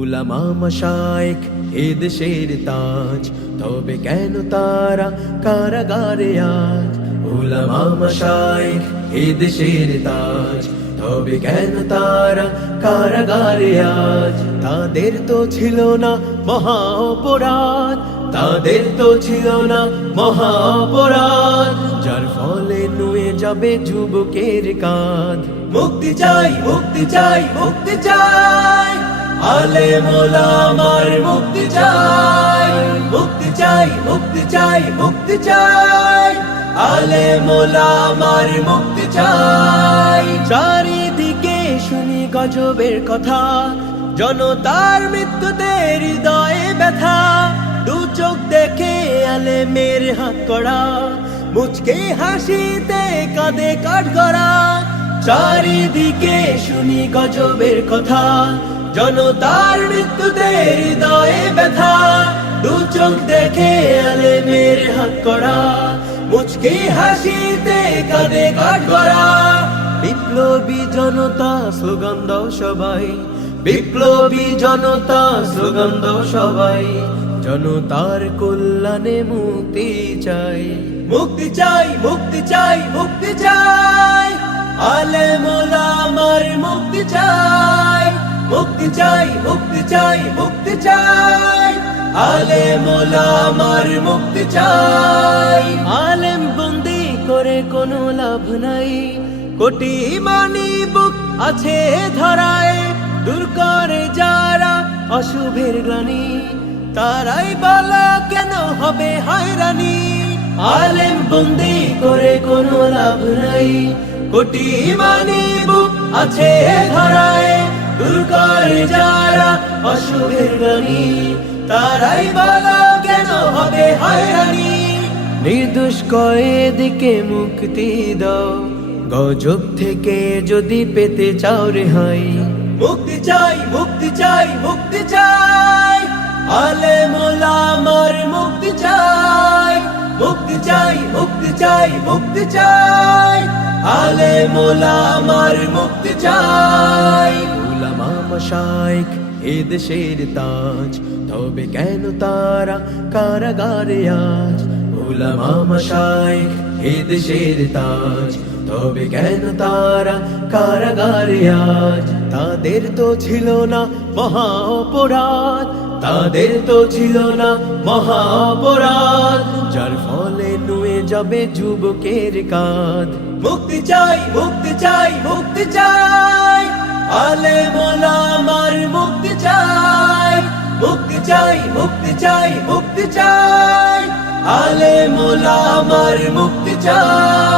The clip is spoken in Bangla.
উলামা মশাইক এ দেশের তাজ। তবে কেন তারা কারাগারে আজ? উলামা মশাইক এ দেশের তাজ। তবে কেন তারা কারাগারে আজ? তাদের তো ছিল না মহা অপরাধ। তাদের তো ছিল না মহা অপরাধ। যার ফলে নুয়ে যাবে যুবকের কাঁধ। মুক্তি চাই মুক্তি চাই মুক্তি চাই। আলে মোলা আমার মুক্তি চাই মুক্তি চাই মুক্তি চাই মুক্তি চাই। আলে মোলা আমার মুক্তি চাই। চারিদিকে শুনি গজবের কথা, জনতার মৃত্যুতে হৃদয়ে ব্যথা। দু চোখ দেখে আলে মের হাত করা, মুচকে হাসিতে কাঁদে কাঠ গড়া চারিদিকে শুনি গজবের কথা জনতার মৃত্যুতে হৃদয়ে ব্যথা, দু চোখ দেখে আলে মের হাত করা, মুচকি হাসিতে কাঁদে কাঠ গড়া। বিপ্লবী জনতা স্লোগান দাও সবাই, বিপ্লবী জনতা স্লোগান দাও সবাই, জনতার কল্যাণে মুক্তি চাই। মুক্তি চাই মুক্তি চাই মুক্তি চাই। মুক্তি চাই মুক্তি চাই মুক্তি চাই। আলে মোলা আমার মুক্তি চাই। আলেম বন্দি করে কোনো লাভ নাই। কোটি মানি বুক আছে ধরায়, দূর করে যারা অশুভের গ্লানি। তারাই বলা কেন হবে হয়রানি? আলেম বন্দি করে কোনো লাভ নাই। কোটি মানি বুক আছে ধরায় দূর করে যারা অশুভের গ্লানি তারাই বলা কেন হবে হয়রানি? নির্দোষ কয়েদিকে মুক্তি দাও, গজব থেকে যদি পেতে চাও রেহাই। মুক্তি চাই মুক্তি চাই মুক্তি চাই আলে মোলা আমার মুক্তি চাই। মুক্তি চাই মুক্তি চাই মুক্তি চাই আলে মোলা আমার মুক্তি চাই। মশাইক এ দেশের তাজ। তবে কেন তারা কারাগারে আজ? উলামা এ দেশের তাজ। তবে কেন তারা কারাগারে আজ? তাদের তো ছিল না মহা অপরাধ। তাদের তো ছিল না মহা অপরাধ। যার ফলে নুয়ে যাবে যুবকের কাঁধ। মুক্তি চাই মুক্তি চাই মুক্তি চাই। আলে মোলা আমার মুক্তি চাই মুক্তি চাই মুক্তি চাই মুক্তি চাই। আলে মোলা আমার মুক্তি চাই।